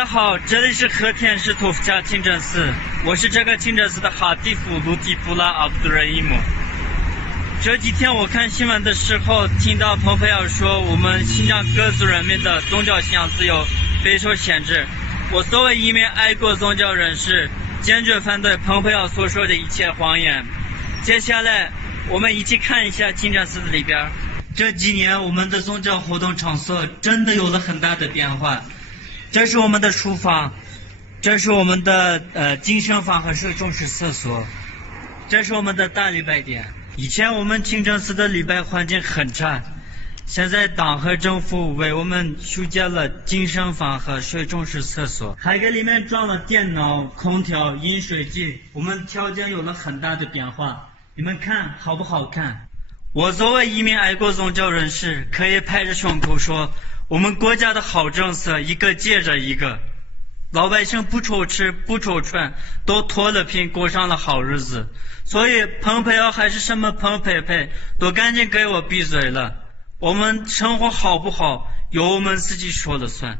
大家好，这里是和田市土夫家清真寺，我是这个清真寺的哈蒂夫鲁蒂布拉阿卜杜热伊姆。这几天我看新闻的时候，听到蓬佩奥说我们新疆各族人民的宗教信仰自由备受限制。我作为一名爱国宗教人士，坚决反对蓬佩奥所说的一切谎言。接下来我们一起看一下清真寺的里边。这几年我们的宗教活动场所真的有了很大的变化。这是我们的书房，这是我们的精神房和社众室厕所，这是我们的大礼拜殿。以前我们清真寺的礼拜环境很差，现在党和政府为我们修建了精神房和社众室厕所，还给里面装了电脑、空调、饮水机，我们条件有了很大的变化。你们看好不好看？我作为一名爱国宗教人士，可以拍着胸口说，我们国家的好政策一个接着一个，老百姓不愁吃不愁穿，都脱了贫过上了好日子。所以蓬佩奥还是什么蓬佩佩，都赶紧给我闭嘴了。我们生活好不好，由我们自己说了算。